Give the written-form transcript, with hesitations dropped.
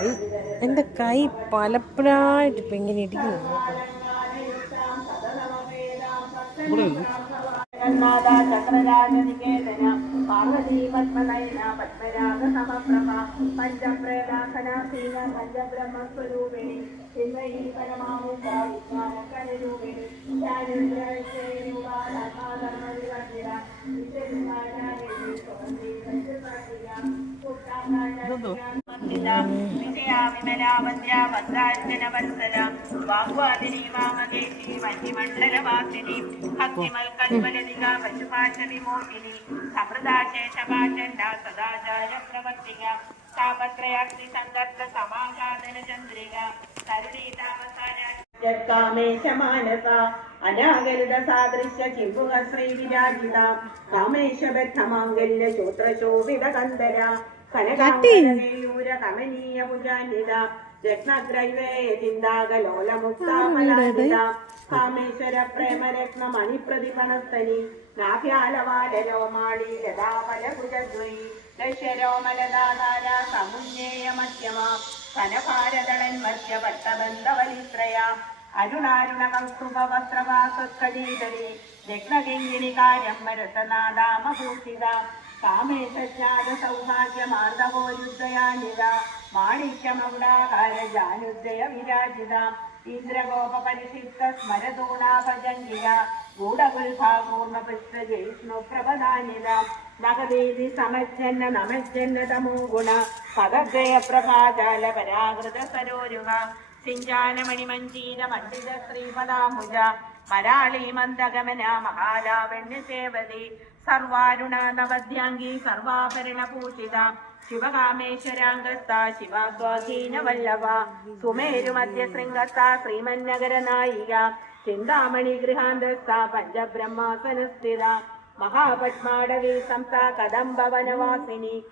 കൈ എൻ്റെ കൈ പലപ്പോഴായിട്ട് ഇപ്പം ഇങ്ങനെ ഇടിക്കുന്നു ചക്രരാജനികേതന പാർവതീ പത്മനയന പത്മരാഗ സമപ്രഭ പഞ്ചപ്രേതാസനാസീന പഞ്ചബ്രഹ്മസ്വരൂപിണി ചിന്മയീ പരമാമുഖ വിജ്ഞാനകരൂപിണി വാഗ്വാദിനീമാമകേശി ഭക്തിമൽകൽബലധിക പശുപാശവിമോഹിനി സമൃദാശേഷഭാചണ്ട സദാചാര പ്രവർത്തിക താപത്രയാഗ്നി സന്ദർഭ സമാഘാതന ചന്ദ്രിക കരുണീതാവസാന കാമേശമാനസ അനാഗരിത സാദൃശ്യ ചിമ്പുക ശ്രീ വിരാജിത കാമേശബദ്ധമാംഗല്യ ശൂത്രശോഭിത കന്ദര കനകായൂര കമനീയ ഭുജാന്വിത രത്നഗ്രൈവേദിന്ദാകലോലമുക്താമലാദിത കാമേശ്വര പ്രേമരത്ന മണിപ്രതിപണസ്തനി നാഭ്യാലവാലരോമാണി ലതാഫലഭുജദ്വയി ദശരോമലദാധാര സമുന്നേയ മധ്യമ കനഭാരതളൻ മധ്യ പട്ടബന്ധവലിത്രയ അരുണാരുണ കൗസ്തുഭ വസ്ത്രവാസീതരി രത്നകിങ്ങിണി കാര്യംഭരതനാദാമഭൂഷിത കാമേശജ്ഞാത സൗഭാഗ്യമാർദ്ദവോരുദ്ദയാനിത മാണിക്യമൗടാകാര ജാനുദ്ദയ വിരാജിത ഇന്ദ്രഗോപ പരിഷിക്ത സ്മരതൂണാഭജംഗിക ഗൂഢഗുൽഭാപൂർണ പുഷ്പജയിഷ്ണു പ്രഭദാനിത നഗദേവി സമജ്ജന്ന നമജ്ജന്ന തമോ ഗുണ പദഗ്രയ പ്രഭാജാല പരാകൃത സരോരുഹ സിഞ്ചാനമണിമഞ്ജീര മണ്ഡിത ശ്രീപദാമുജ മരാളി മന്ദഗമന മഹാലാവണ്യ സേവതി സർവാരുണ നവദ്യാംഗി സർവാഭരണ പൂഷിത ശിവകാമേശ്വരാംഗസ്ഥ ശിവാസ്വാധീന വല്ലഭ സുമേരു മധ്യ ശൃംഗസ്ഥ ശ്രീമന്നഗര നായിക ചിന്താമണി ഗൃഹാന്തസ്ഥ പഞ്ചബ്രഹ്മാസനസ്ഥിത മഹാപത്മാടവി സംസ്ഥ കദംബ വനവാസിനി